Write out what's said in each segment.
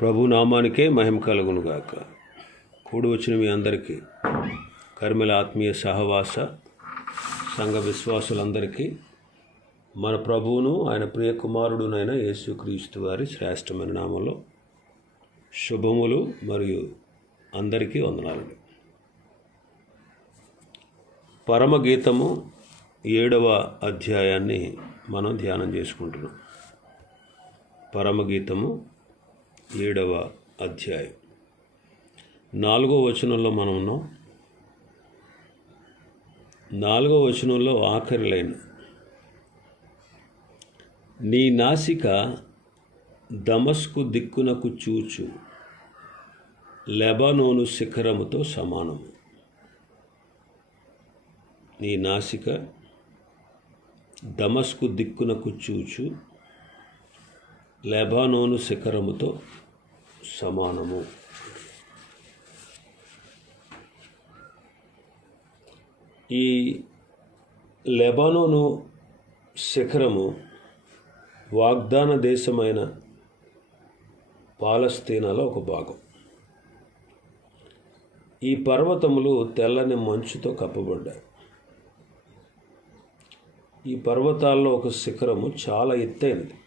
ప్రభు నామానికే మహిమ కలుగునుగాక కూడి వచ్చిన మీ అందరికీ కర్మల ఆత్మీయ సహవాస సంఘ విశ్వాసులందరికీ మన ప్రభువును ఆయన ప్రియ కుమారుడునైన యేసుక్రీస్తు వారి శ్రేష్టమైన నామంలో శుభములు మరియు అందరికీ వందనాలు. పరమగీతము ఏడవ అధ్యాయాన్ని మనం ధ్యానం చేసుకుంటున్నాం. పరమగీతము ఏడవ అధ్యాయం. నాలుగో వచనంలో మనం ఉన్నాం. నాలుగో వచనంలో ఆఖరి లైన్. నీ నాసిక దమస్కు దిక్కునకు చూచు. లెబనోను శిఖరముతో సమానము నీ నాసిక దమస్కు దిక్కునకు చూచు. లెబానోను శిఖరముతో సమానము. ఈ లెబానోను శిఖరము వాగ్దాన దేశమైన పాలస్తీనాలో ఒక భాగం. ఈ పర్వతములు తెల్లని మంచుతో కప్పబడ్డాయి. ఈ పర్వతాల్లో ఒక శిఖరము చాలా ఎత్తైనది.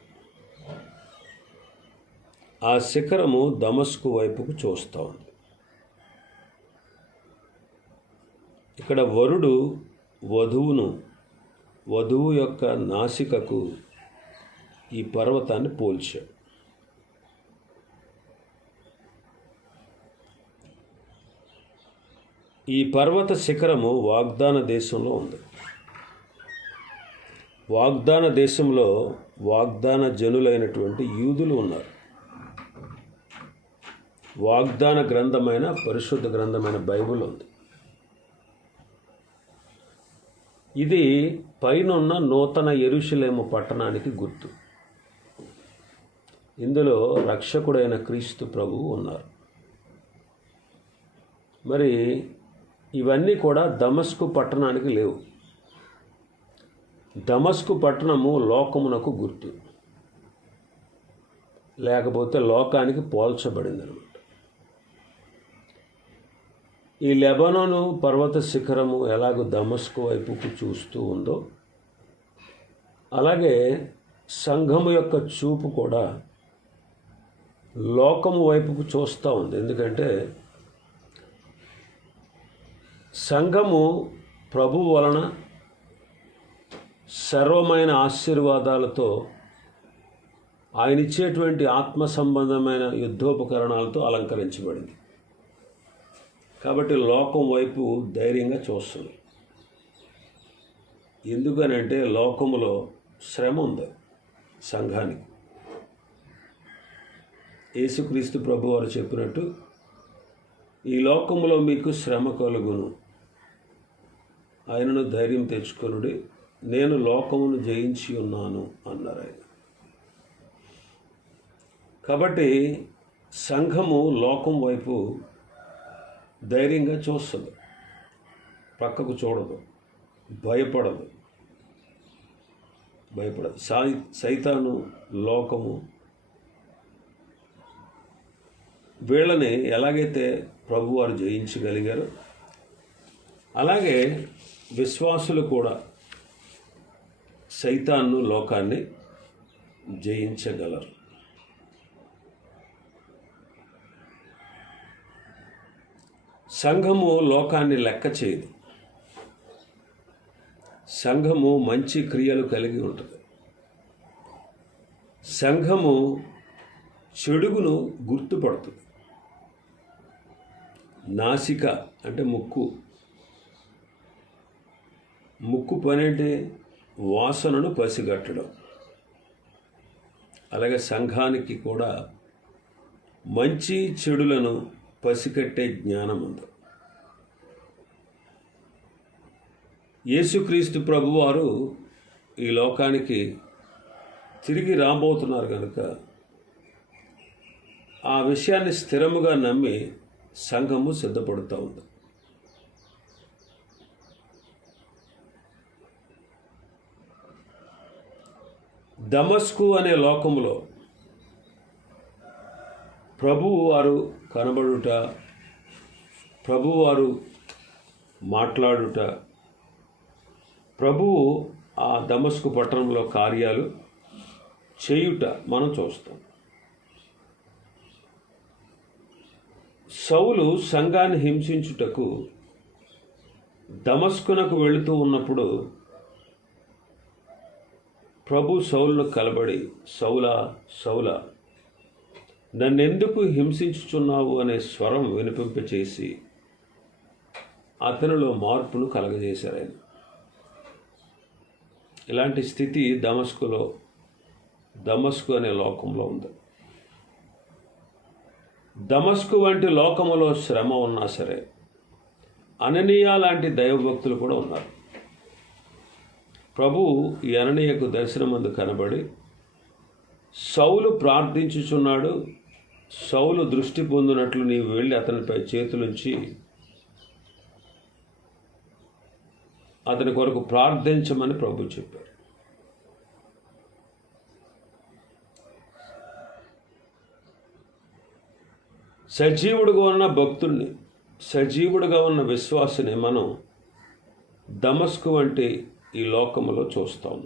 ఆ శిఖరము దమస్కు వైపుకు చూస్తూ ఉంది ఇక్కడ వరుడు వధువును వధువు యొక్క నాసికకు ఈ పర్వతాన్ని పోల్చాడు. ఈ పర్వత శిఖరము వాగ్దాన దేశంలో ఉంది. వాగ్దాన దేశంలో వాగ్దాన జనులైనటువంటి యూదులు ఉన్నారు. వాగ్దాన గ్రంథమైన పరిశుద్ధ గ్రంథమైన బైబిల్ ఉంది. ఇది పైనున్న నూతన ఎరుషులేము పట్టణానికి గుర్తు. ఇందులో రక్షకుడైన క్రీస్తు ప్రభువు ఉన్నారు. మరి ఇవన్నీ కూడా దమస్కు పట్టణానికి లేవు. దమస్కు పట్టణము లోకమునకు గుర్తు. లేకపోతే లోకానికి పోల్చబడింది. అనమాట ఈ లెబనోను పర్వత శిఖరము ఎలాగో దమస్కు వైపుకు చూస్తూ ఉందో అలాగే సంఘము యొక్క చూపు కూడా లోకము వైపుకు చూస్తూ ఉంది. ఎందుకంటే సంఘము ప్రభు వలన సర్వమైన ఆశీర్వాదాలతో ఆయన ఇచ్చేటువంటి ఆత్మ సంబంధమైన యుద్ధోపకరణాలతో అలంకరించబడింది. కాబట్టి లోకం వైపు ధైర్యంగా చూస్తుంది. ఎందుకనంటే లోకములో శ్రమ ఉంది సంఘానికి. యేసుక్రీస్తు ప్రభు వారు చెప్పినట్టు ఈ లోకములో మీకు శ్రమ కలుగును. ఆయనను ధైర్యం తెచ్చుకొనుడి. నేను లోకమును జయించి ఉన్నాను అన్నారు ఆయన. కాబట్టి సంఘము లోకం వైపు ధైర్యంగా చూస్తుంది. పక్కకు చూడదు. భయపడదు. భయపడదు. సాయి సైతాను లోకము వీళ్ళని ఎలాగైతే ప్రభువారు జయించగలిగారు అలాగే విశ్వాసులు కూడా సైతాన్ను లోకాన్ని జయించగలరు. సంఘము లోకాన్ని లెక్క చేయదు. సంఘము మంచి క్రియలు కలిగి ఉంటుంది. సంఘము చెడుగును గుర్తుపడుతుంది. నాసిక అంటే ముక్కు. ముక్కు పని అంటే వాసనను పసిగట్టడం. అలాగే సంఘానికి కూడా మంచి చెడులను పసికట్టే జ్ఞానం ఉంది. యేసుక్రీస్తు ప్రభువారు ఈ లోకానికి తిరిగి రాబోతున్నారు కనుక ఆ విషయాన్ని స్థిరముగా నమ్మి సంఘము సిద్ధపడుతూ ఉంది. దమస్కు అనే లోకంలో ప్రభువు వారు కనబడుట ప్రభువారు మాట్లాడుట ప్రభువు ఆ దమస్కు పట్టణంలో కార్యాలు చేయుట మనం చూస్తాం. సౌలు సంఘాన్ని హింసించుటకు దమస్కునకు వెళుతూ ఉన్నప్పుడు ప్రభు సౌలును కలబడి సౌలా సౌలా నన్నెందుకు హింసించుచున్నావు? అనే స్వరం వినిపింపచేసి అతనిలో మార్పును కలగజేశారు ఆయన. ఇలాంటి స్థితి దమస్కులో దమస్కు అనే లోకంలో ఉంది. దమస్కు వంటి లోకములో శ్రమ ఉన్నా సరే అననీయ లాంటి దైవభక్తులు కూడా ఉన్నారు. ప్రభు ఈ అననీయకు దర్శనమందు కనబడి సౌలు ప్రార్థించుచున్నాడు సౌలు దృష్టి పొందినట్లు నీవు వెళ్ళి అతనిపై చేతులుంచి అతని కొరకు ప్రార్థించమని ప్రభు చెప్పారు. సజీవుడుగా ఉన్న భక్తుణ్ణి సజీవుడుగా ఉన్న విశ్వాసుని మనం దమస్కు వంటి ఈ లోకములో చూస్తాము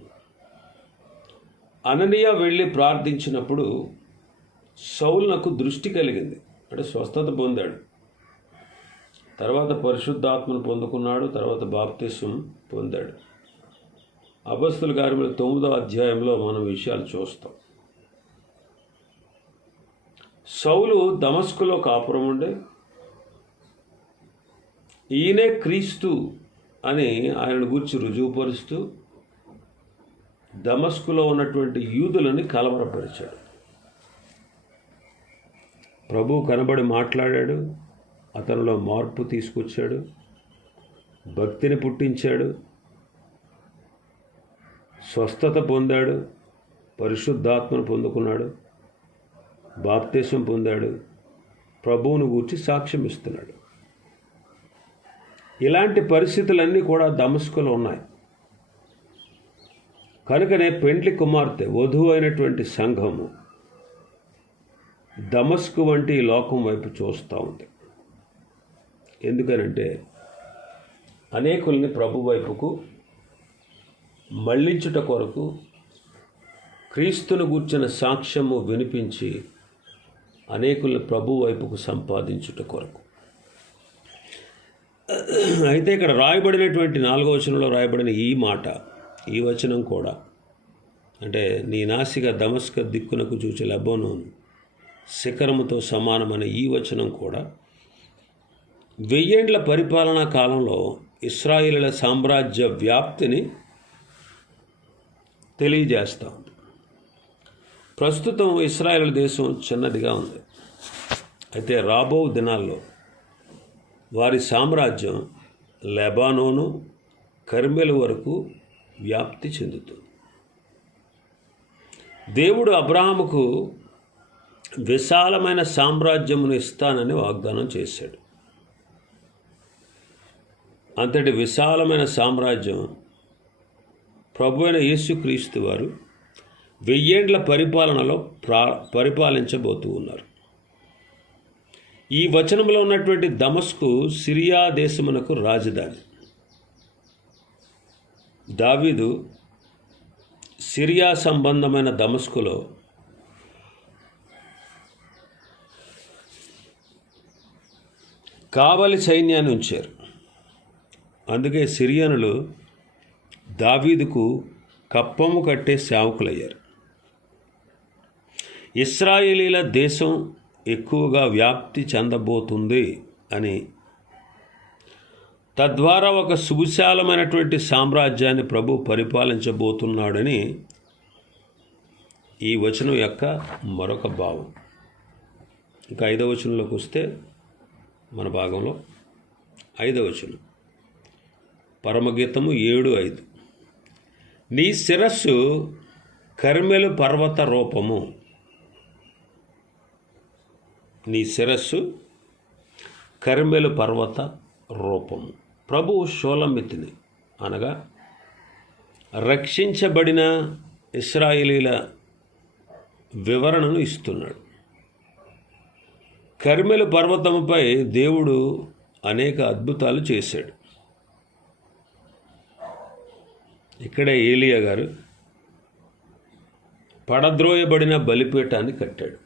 అననీయ వెళ్ళి ప్రార్థించినప్పుడు సౌలునకు దృష్టి కలిగింది. అంటే స్వస్థత పొందాడు. తర్వాత పరిశుద్ధాత్మను పొందుకున్నాడు తర్వాత బాప్తిసం పొందాడు. అపస్తుల కార్యముల తొమ్మిదో అధ్యాయంలో మనం విషయాలు చూస్తాం. సౌలు దమస్కులో కాపురం ఉండే. ఈయనే క్రీస్తు అని ఆయనను గురించి రుజువుపరుస్తూ దమస్కులో ఉన్నటువంటి యూదులని కలవరపరిచాడు. ప్రభు కనబడి మాట్లాడాడు. అతనిలో మార్పు తీసుకొచ్చాడు. భక్తిని పుట్టించాడు. స్వస్థత పొందాడు. పరిశుద్ధాత్మను పొందుకున్నాడు. బాప్తేశం పొందాడు. ప్రభువును గూర్చి సాక్ష్యం ఇస్తున్నాడు. ఇలాంటి పరిస్థితులన్నీ కూడా దమస్కులు ఉన్నాయి. కనుకనే పెండ్లి కుమార్తె వధువు అయినటువంటి సంఘము దమస్కు వంటి లోకం వైపు చూస్తూ ఉంది. ఎందుకనంటే అనేకుల్ని ప్రభు వైపుకు మళ్ళించుట కొరకు క్రీస్తును గూర్చిన సాక్ష్యము వినిపించి అనేకుల్ని ప్రభు వైపుకు సంపాదించుట కొరకు. అయితే ఇక్కడ రాయబడినటువంటి నాలుగో వచనంలో రాయబడిన ఈ మాట ఈ వచనం కూడా అంటే నీ నాసిక దమస్క దిక్కునకు చూచి లెబోనోను శిఖరముతో సమానమైన ఈ వచనం కూడా వెయ్యేండ్ల పరిపాలనా కాలంలో ఇస్రాయిల సామ్రాజ్య వ్యాప్తిని తెలియజేస్తూ ఉంది. ప్రస్తుతం ఇస్రాయేల్ దేశం చిన్నదిగా ఉంది. అయితే రాబో దినాల్లో వారి సామ్రాజ్యం లెబానోను కర్మెల వరకు వ్యాప్తి చెందుతుంది. దేవుడు అబ్రాహాముకు విశాలమైన సామ్రాజ్యమును ఇస్తానని వాగ్దానం చేశాడు. అంతటి విశాలమైన సామ్రాజ్యం ప్రభు అయిన యేసుక్రీస్తు వారు వెయ్యేండ్ల పరిపాలనలో ప్రా పరిపాలించబోతూ ఉన్నారు. ఈ వచనంలో ఉన్నటువంటి దమస్కు సిరియా దేశమునకు రాజధాని. దావీదు సిరియా సంబంధమైన దమస్కులో కావలి సైన్యాన్ని ఉంచారు. అందుకే సిరియనులు దావీదుకు కప్పము కట్టే సేవకులయ్యారు. ఇస్రాయేలీల దేశం ఎక్కువగా వ్యాప్తి చెందబోతుంది అని తద్వారా ఒక సువిశాలమైనటువంటి సామ్రాజ్యాన్ని ప్రభు పరిపాలించబోతున్నాడని ఈ వచనం యొక్క మరొక భావం. ఇంకా ఐదవ వచనంలోకి వస్తే మన భాగంలో ఐదవ వచనం. పరమగీతము ఏడు ఐదు. నీ శిరస్సు కర్మెలు పర్వత రూపము. నీ శిరస్సు కర్మెలు పర్వత రూపము. ప్రభువు షోలమితిని అనగా రక్షించబడిన ఇస్రాయిలీల వివరణను ఇస్తున్నాడు. కర్మెలు పర్వతముపై దేవుడు అనేక అద్భుతాలు చేశాడు. ఇక్కడే ఏలియా గారు పడద్రోయబడిన బలిపీఠాన్ని కట్టాడు.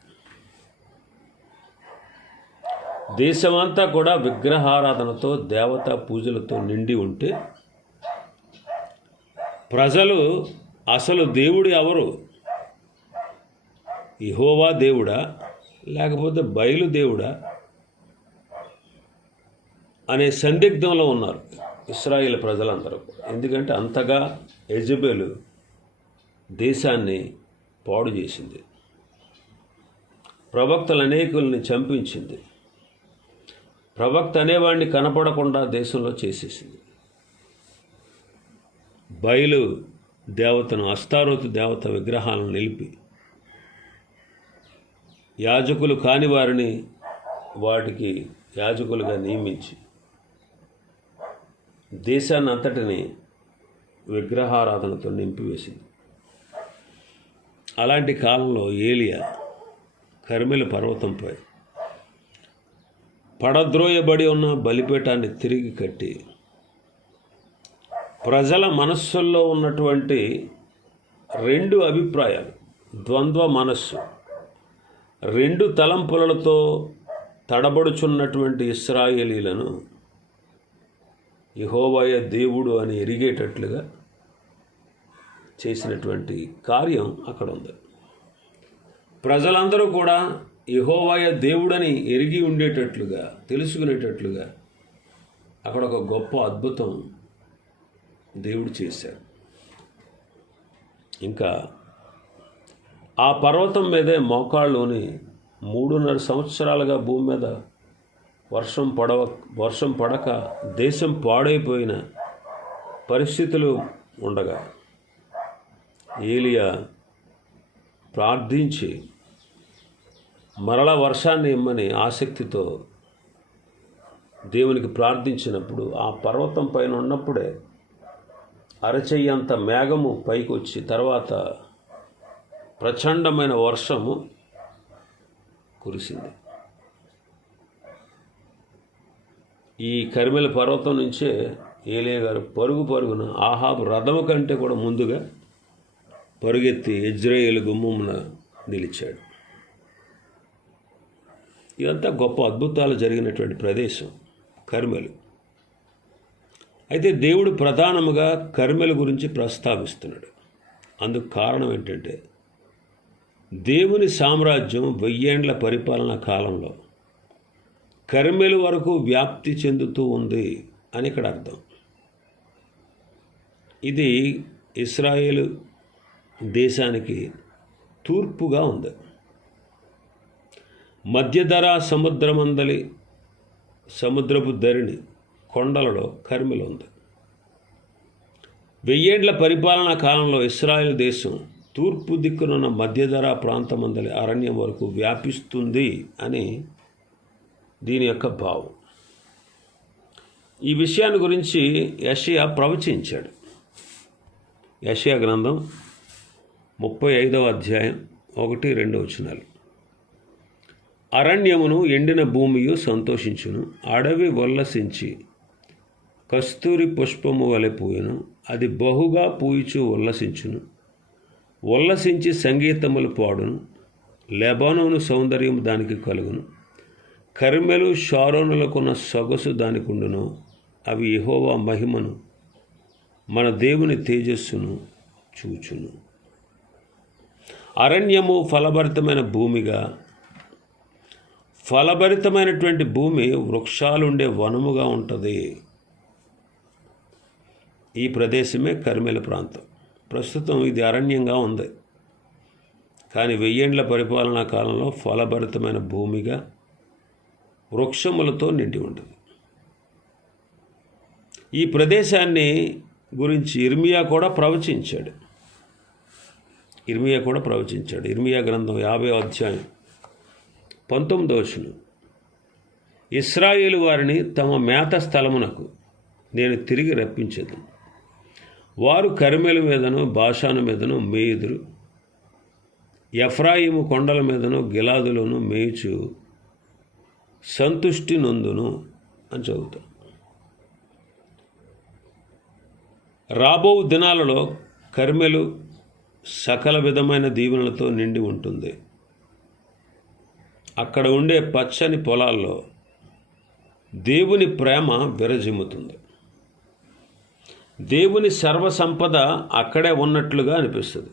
దేశమంతా కూడా విగ్రహారాధనతో దేవతా పూజలతో నిండి ఉంటే ప్రజలు అసలు దేవుడు ఎవరు? ఇహోవా దేవుడా? లేకపోతే బయలు దేవుడా? అనే సందిగ్ధంలో ఉన్నారు. ఇస్రాయిల్ ప్రజలందరూ ఎందుకంటే అంతగా ఎజబెలు దేశాన్ని పాడు చేసింది. ప్రవక్తలు అనేకుల్ని చంపించింది. ప్రవక్త అనేవాడిని కనపడకుండా దేశంలో చేసేసింది. బయలు దేవతను అస్తారోతు దేవత విగ్రహాలను నిలిపి యాజకులు కాని వారిని వాటికి యాజకులుగా నియమించి దేశాన్ని అంతటిని విగ్రహారాధనతో నింపివేసింది. అలాంటి కాలంలో ఏలియా కర్మెల పర్వతంపై పడద్రోయబడి ఉన్న బలిపీఠాన్ని తిరిగి కట్టి ప్రజల మనస్సుల్లో ఉన్నటువంటి రెండు అభిప్రాయాలు. ద్వంద్వ మనస్సు. రెండు తలంపులతో తడబడుచున్నటువంటి ఇస్రాయేలీలను యహోవాయ దేవుడు అని ఎరిగేటట్లుగా చేసినటువంటి కార్యం అక్కడ ఉంది. ప్రజలందరూ కూడా యహోవాయ దేవుడని ఎరిగి ఉండేటట్లుగా తెలుసుకునేటట్లుగా అక్కడ ఒక గొప్ప అద్భుతం దేవుడు చేశారు ఇంకా ఆ పర్వతం మీదే మోకాళ్ళలోని మూడున్నర సంవత్సరాలుగా భూమి మీద వర్షం పడవ వర్షం పడక దేశం పాడైపోయిన పరిస్థితులు ఉండగా ఏలియా ప్రార్థించి మరల వర్షాన్ని ఇమ్మని ఆసక్తితో దేవునికి ప్రార్థించినప్పుడు ఆ పర్వతం పైన ఉన్నప్పుడే అరచెయ్యంత మేఘము పైకి వచ్చి తర్వాత ప్రచండమైన వర్షము కురిసింది. ఈ కరిమెల పర్వతం నుంచే ఏలే గారు పరుగు పరుగున ఆహాబు రథము కంటే కూడా ముందుగా పరుగెత్తి ఇజ్రాయేల్ గుమ్మమున నిలిచాడు. ఇదంతా గొప్ప అద్భుతాలు జరిగినటువంటి ప్రదేశం కర్మెలు. అయితే దేవుడు ప్రధానముగా కర్మెల గురించి ప్రస్తావిస్తున్నాడు. అందుకు కారణం ఏంటంటే దేవుని సామ్రాజ్యం వెయ్యేండ్ల పరిపాలన కాలంలో కర్మెలు వరకు వ్యాప్తి చెందుతూ ఉంది అని ఇక్కడ అర్థం. ఇది ఇస్రాయేల్ దేశానికి తూర్పుగా ఉంది. మధ్యధర సముద్రమందలి సముద్రపు ధరిణి కొండలలో కర్మిలు ఉంది. వెయ్యేండ్ల పరిపాలనా కాలంలో ఇస్రాయేల్ దేశం తూర్పు దిక్కునున్న మధ్యధర ప్రాంతమందలి అరణ్యం వరకు వ్యాపిస్తుంది అని దీని యొక్క భావం. ఈ విషయాన్ని గురించి యషయా ప్రవచించాడు. యషయా గ్రంథం ముప్పై ఐదవ అధ్యాయం ఒకటి రెండు వచనాలు. అరణ్యమును ఎండిన భూమియు సంతోషించును అడవి ఉల్లసించి కస్తూరి పుష్పము వలె పూయను అది బహుగా పూయిచు ఉల్లసించును ఉల్లసించి సంగీతములు పాడును లెబానోను సౌందర్యం దానికి కలుగును. కర్మెలు షారోనులకున్న సొగసు దానికి ఉండును అవి యహోవా మహిమను మన దేవుని తేజస్సును చూచును. అరణ్యము ఫలభరితమైన భూమిగా ఫలభరితమైనటువంటి భూమి వృక్షాలుండే వనముగా ఉంటుంది. ఈ ప్రదేశమే కర్మెల ప్రాంతం. ప్రస్తుతం ఇది అరణ్యంగా ఉంది. కానీ వెయ్యేండ్ల పరిపాలనా కాలంలో ఫలభరితమైన భూమిగా వృక్షములతో నిండి ఉంటుంది ఈ ప్రదేశాన్ని గురించి ఇర్మియా కూడా ప్రవచించాడు. ఇర్మియా కూడా ప్రవచించాడు. ఇర్మియా గ్రంథం యాభై అధ్యాయం పంతొమ్మిదో వచనం. ఇస్రాయేలు వారిని తమ మేత స్థలమునకు నేను తిరిగి రప్పించదు వారు కరిమెల మీదను బాషాను మీదను మేయుదురు. ఎఫ్రాయిము కొండల మీదను గిలాదులను మేయుచు సంతుష్టి నందును అని చదువుతాం. రాబో దినాలలో కర్మెలు సకల విధమైన దీవెనలతో నిండి ఉంటుంది. అక్కడ ఉండే పచ్చని పొలాల్లో దేవుని ప్రేమ విరజిమ్ముతుంది. దేవుని సర్వసంపద అక్కడే ఉన్నట్లుగా అనిపిస్తుంది.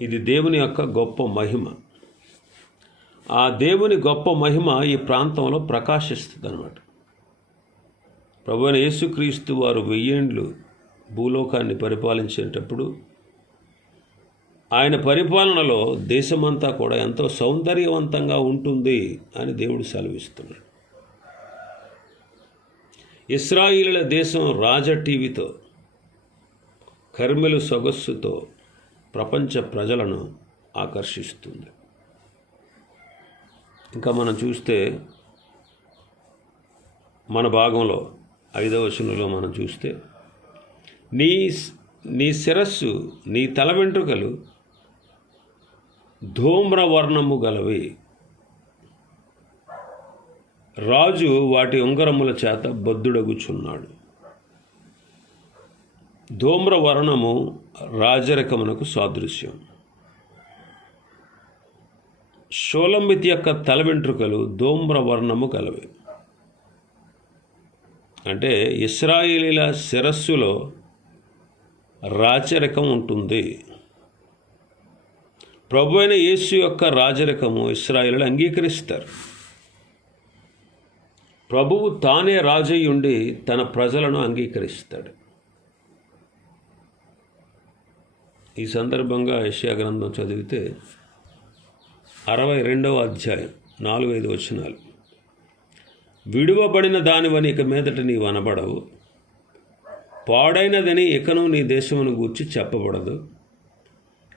ఇది దేవుని యొక్క గొప్ప మహిమ. ఆ దేవుని గొప్ప మహిమ ఈ ప్రాంతంలో ప్రకాశిస్తుంది అనమాట ప్రభువైన యేసుక్రీస్తు వారు వెయ్యేండ్లు భూలోకాన్ని పరిపాలించేటప్పుడు ఆయన పరిపాలనలో దేశమంతా కూడా ఎంతో సౌందర్యవంతంగా ఉంటుంది అని దేవుడు సెలవిస్తున్నాడు. ఇస్రాయిల దేశం రాజ టీవీతో కర్మెలు సొగస్సుతో ప్రపంచ ప్రజలను ఆకర్షిస్తుంది. ఇంకా మనం చూస్తే మన భాగంలో ఐదవ వచనంలో మనం చూస్తే నీ నీ శిరస్సు నీ తల వెంట్రుకలు ధూమ్రవర్ణము గలవి. రాజు వాటి ఉంగరముల చేత బద్దుడగుచున్నాడు. ధూమ్రవర్ణము రాజరికమునకు సాదృశ్యం. షోలంబితి యొక్క తల వెంట్రుకలు ధూమ్రవర్ణము కలవి. అంటే ఇస్రాయేలీల శిరస్సులో రాచరికం ఉంటుంది. ప్రభు అయిన యేసు యొక్క రాజరికము ఇస్రాయేలు అంగీకరిస్తారు. ప్రభువు తానే రాజయ్యుండి ఉండి తన ప్రజలను అంగీకరిస్తాడు. ఈ సందర్భంగా యశ్యా గ్రంథం చదివితే అరవై రెండవ అధ్యాయం నాలుగు ఐదు వచనాలు. విడువబడిన దానివని ఇక మీదట నీవు అనబడవు. పాడైనదని ఇకను నీ దేశమును గూర్చి చెప్పబడదు.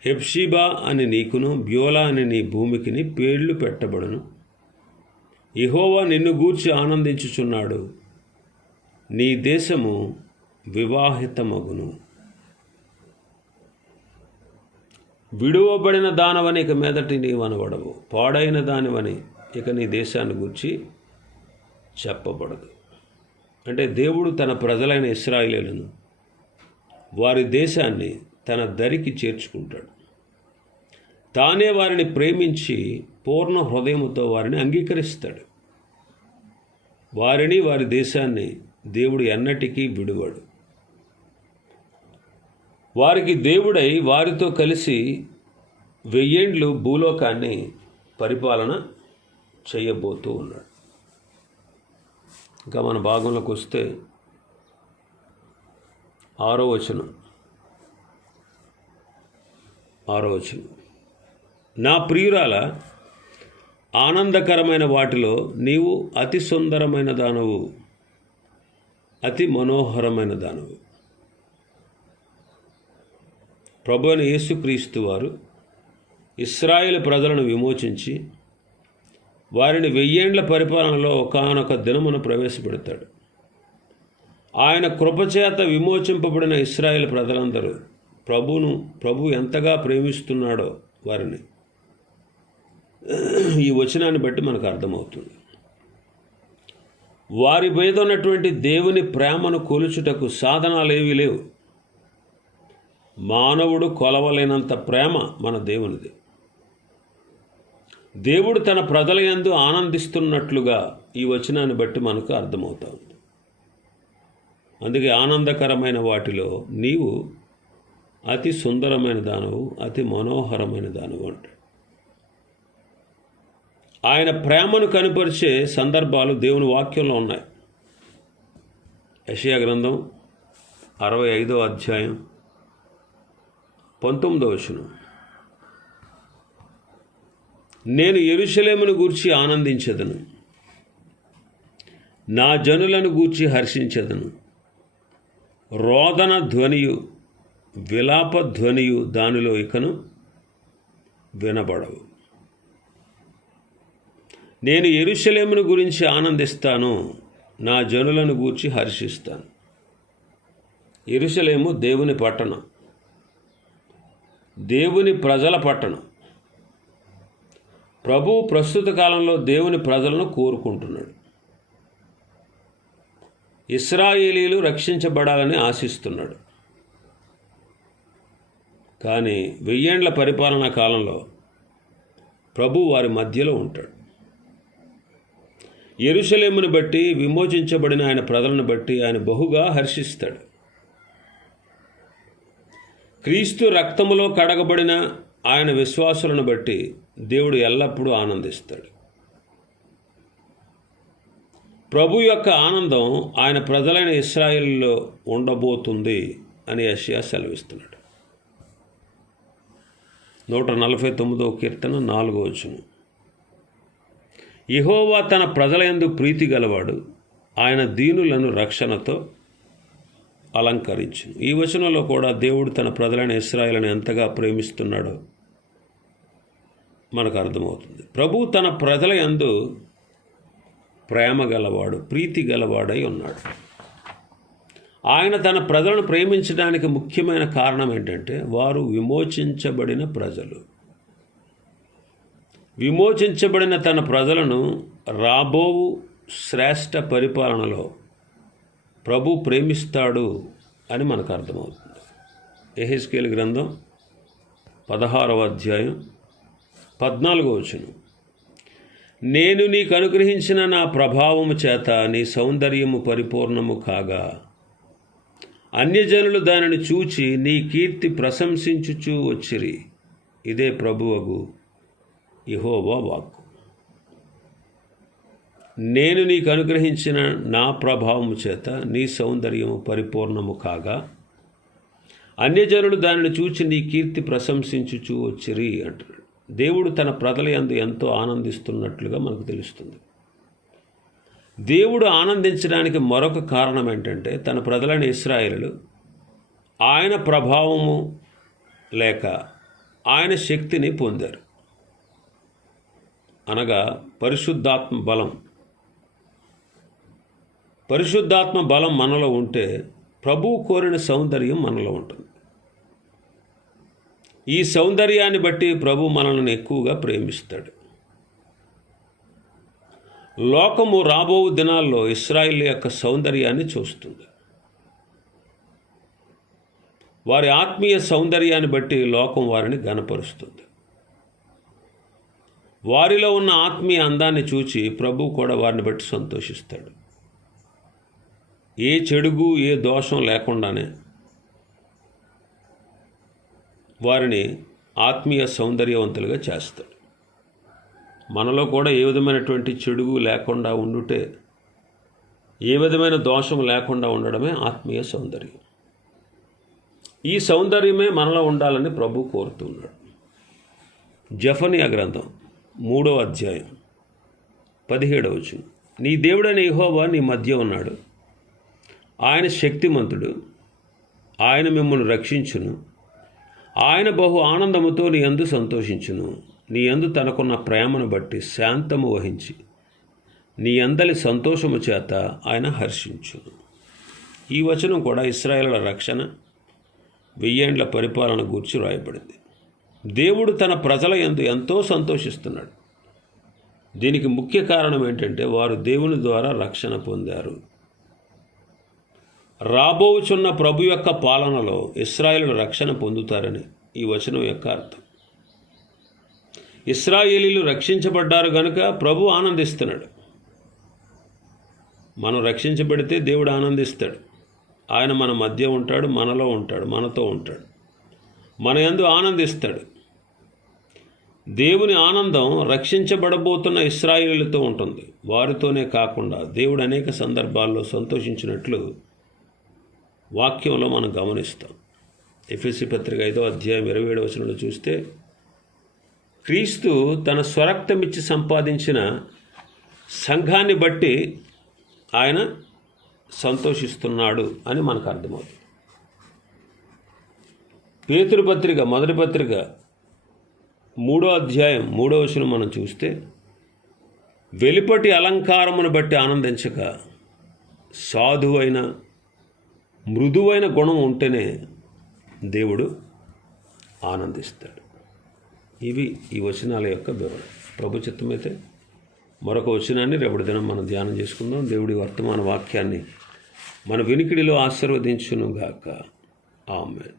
హెప్షిబా అని నీకును బ్యోలా అని నీ భూమికిని పేర్లు పెట్టబడును. ఇహోవా నిన్ను గూర్చి ఆనందించుచున్నాడు. నీ దేశము వివాహితమగును. విడువబడిన దానవని ఇక మీదటి నీవు అనబడవు పాడైన దానివని ఇక నీ దేశాన్ని గూర్చి చెప్పబడదు. అంటే దేవుడు తన ప్రజలైన ఇస్రాయిలను వారి దేశాన్ని తన దరికి చేర్చుకుంటాడు. తానే వారిని ప్రేమించి పూర్ణ హృదయంతో వారిని అంగీకరిస్తాడు. వారిని వారి దేశాన్ని దేవుడు ఎన్నటికీ విడువాడు. వారికి దేవుడై వారితో కలిసి వెయ్యేండ్లు భూలోకాన్ని పరిపాలన చేయబోతూ ఉన్నాడు. ఇంకా మన భాగంలోకి వస్తే ఆరో వచనం. ఆరో వచనం. నా ప్రియురాల ఆనందకరమైన వాటిలో నీవు అతి సుందరమైన దానవు అతి మనోహరమైన దానవు. ప్రభు అయిన యేసుక్రీస్తు వారు ఇస్రాయేల్ ప్రజలను విమోచించి వారిని వెయ్యేండ్ల పరిపాలనలో ఒకనొక దినమును ప్రవేశపెడతాడు. ఆయన కృపచేత విమోచింపబడిన ఇస్రాయేల్ ప్రజలందరూ ప్రభును ప్రభు ఎంతగా ప్రేమిస్తున్నాడో వారిని. ఈ వచనాన్ని బట్టి మనకు అర్థమవుతుంది. వారి మీద ఉన్నటువంటి దేవుని ప్రేమను కొలుచుటకు సాధనాలు ఏవీ లేవు. మానవుడు కొలవలేనంత ప్రేమ మన దేవునిది. దేవుడు తన ప్రజల యందు ఆనందిస్తున్నట్లుగా ఈ వచనాన్ని బట్టి మనకు అర్థమవుతా ఉంది అందుకే ఆనందకరమైన వాటిలో నీవు అతి సుందరమైన దానవు అతి మనోహరమైన దానవు అంట. ఆయన ప్రేమను కనుపరిచే సందర్భాలు దేవుని వాక్యంలో ఉన్నాయి. యషయా గ్రంథం అరవై ఐదో అధ్యాయం పంతొమ్మిదో వచనం. నేను ఎరుశలేమును గూర్చి ఆనందించదను. నా జనులను గూర్చి హర్షించదను. రోదన ధ్వనియు విలాప ధ్వనియు దానిలో ఇకను వినబడవు. నేను ఎరుశలేమును గురించి ఆనందిస్తాను నా జనులను గూర్చి హర్షిస్తాను. ఎరుశలేము దేవుని పట్టణం. దేవుని ప్రజల పట్టణం. ప్రభు ప్రస్తుత కాలంలో దేవుని ప్రజలను కోరుకుంటున్నాడు. ఇస్రాయేలీలు రక్షించబడాలని ఆశిస్తున్నాడు. కానీ వెయ్యేండ్ల పరిపాలనా కాలంలో ప్రభు వారి మధ్యలో ఉంటాడు. ఎరుసలేమును బట్టి విమోచించబడిన ఆయన ప్రజలను బట్టి ఆయన బహుగా హర్షిస్తాడు. క్రీస్తు రక్తములో కడగబడిన ఆయన విశ్వాసులను బట్టి దేవుడు ఎల్లప్పుడూ ఆనందిస్తాడు. ప్రభు యొక్క ఆనందం ఆయన ప్రజలైన ఇస్రాయిల్లో ఉండబోతుంది అని యష్యా సెలవిస్తున్నాడు. నూట నలభై తొమ్మిదో కీర్తన నాలుగో వచనం. ఇహోవా తన ప్రజలందు ప్రీతి గలవాడు ఆయన దీనులను రక్షణతో అలంకరించును ఈ వచనంలో కూడా దేవుడు తన ప్రజలైన ఇస్రాయలను ఎంతగా ప్రేమిస్తున్నాడో మనకు అర్థమవుతుంది. ప్రభు తన ప్రజల యందు ప్రేమ గలవాడు ప్రీతి గలవాడై ఉన్నాడు. ఆయన తన ప్రజలను ప్రేమించడానికి ముఖ్యమైన కారణం ఏంటంటే వారు విమోచించబడిన ప్రజలు. విమోచించబడిన తన ప్రజలను రాబోవు శ్రేష్ట పరిపాలనలో ప్రభు ప్రేమిస్తాడు అని మనకు అర్థమవుతుంది. ఎహెస్కేల్ గ్రంథం పదహారవ అధ్యాయం పద్నాలుగో వచనం. నేను నీకు అనుగ్రహించిన నా ప్రభావము చేత నీ సౌందర్యము పరిపూర్ణము కాగా అన్యజనులు దానిని చూచి నీ కీర్తి ప్రశంసించుచూ వచ్చిరి. ఇదే ప్రభువగు ఇహోవా వాక్కు. నేను నీకు అనుగ్రహించిన నా ప్రభావము చేత నీ సౌందర్యము పరిపూర్ణము కాగా అన్యజనులు దానిని చూచి నీ కీర్తి ప్రశంసించుచూ వచ్చిరి అంటున్నాడు దేవుడు తన ప్రజలయందు ఎంతో ఆనందిస్తున్నట్లుగా మనకు తెలుస్తుంది. దేవుడు ఆనందించడానికి మరొక కారణం ఏంటంటే తన ప్రజలైన ఇస్రాయేలు ఆయన ప్రభావము లేక ఆయన శక్తిని పొందారు. అనగా పరిశుద్ధాత్మ బలం పరిశుద్ధాత్మ బలం మనలో ఉంటే ప్రభువు కోరిన సౌందర్యం మనలో ఉంటుంది. ఈ సౌందర్యాన్ని బట్టి ప్రభు మనల్ని ఎక్కువగా ప్రేమిస్తాడు. లోకము రాబో దినాల్లో ఇస్రాయిల్ యొక్క సౌందర్యాన్ని చూస్తుంది. వారి ఆత్మీయ సౌందర్యాన్ని బట్టి లోకం వారిని గనపరుస్తుంది వారిలో ఉన్న ఆత్మీయ అందాన్ని చూచి ప్రభు కూడా వారిని బట్టి సంతోషిస్తాడు. ఏ చెడుగు ఏ దోషం లేకుండానే వారిని ఆత్మీయ సౌందర్యవంతులుగా చేస్తాడు. మనలో కూడా ఏ విధమైనటువంటి చెడుగు లేకుండా ఉండుటే ఏ విధమైన దోషం లేకుండా ఉండడమే ఆత్మీయ సౌందర్యం. ఈ సౌందర్యమే మనలో ఉండాలని ప్రభు కోరుతున్నాడు. జఫనియా గ్రంథం మూడో అధ్యాయం పదిహేడవచ్చు నీ దేవుడైన యహోవా నీ మధ్య ఉన్నాడు. ఆయన శక్తిమంతుడు. ఆయన మిమ్మల్ని రక్షించును. ఆయన బహు ఆనందముతో నీ అందు సంతోషించును. నీ అందు తనకున్న ప్రేమను బట్టి శాంతము వహించి నీ అందలి సంతోషము చేత ఆయన హర్షించును. ఈ వచనం కూడా ఇస్రాయేళ్ళ రక్షణ వెయ్యేండ్ల పరిపాలన గూర్చి రాయబడింది. దేవుడు తన ప్రజల యందు ఎంతో సంతోషిస్తున్నాడు. దీనికి ముఖ్య కారణం ఏంటంటే వారు దేవుని ద్వారా రక్షణ పొందారు. రాబోచున్న ప్రభు యొక్క పాలనలో ఇస్రాయేలు రక్షణ పొందుతారని ఈ వచనం యొక్క అర్థం. ఇస్రాయేలీలు రక్షించబడ్డారు గనుక ప్రభు ఆనందిస్తున్నాడు. మనం రక్షించబడితే దేవుడు ఆనందిస్తాడు. ఆయన మన మధ్య ఉంటాడు మనలో ఉంటాడు మనతో ఉంటాడు. మన యందు ఆనందిస్తాడు. దేవుని ఆనందం రక్షించబడబోతున్న ఇస్రాయేలీలతో ఉంటుంది. వారితోనే కాకుండా దేవుడు అనేక సందర్భాల్లో సంతోషించినట్లు వాక్యంలో మనం గమనిస్తాం. ఎఫ్ఎస్సి పత్రిక ఐదో అధ్యాయం ఇరవై ఏడు వచనంలో చూస్తే క్రీస్తు తన స్వరక్తమిచ్చి సంపాదించిన సంఘాన్ని బట్టి ఆయన సంతోషిస్తున్నాడు అని మనకు అర్థమవుతుంది. పేతురు పత్రిక మొదటి పత్రిక మూడో అధ్యాయం మూడో వచనం మనం చూస్తే వెలుపటి అలంకారమును బట్టి ఆనందించక సాధువైన మృదువైన గుణం ఉంటేనే దేవుడు ఆనందిస్తాడు. ఇవి ఈ వచనాల యొక్క వివరణ. ప్రభు చిత్తమైతే మరొక వచనాన్ని రేపటి దినం మనం ధ్యానం చేసుకుందాం. దేవుడి వర్తమాన వాక్యాన్ని మన వినికిడిలో ఆశీర్వదించునుగాక. ఆమె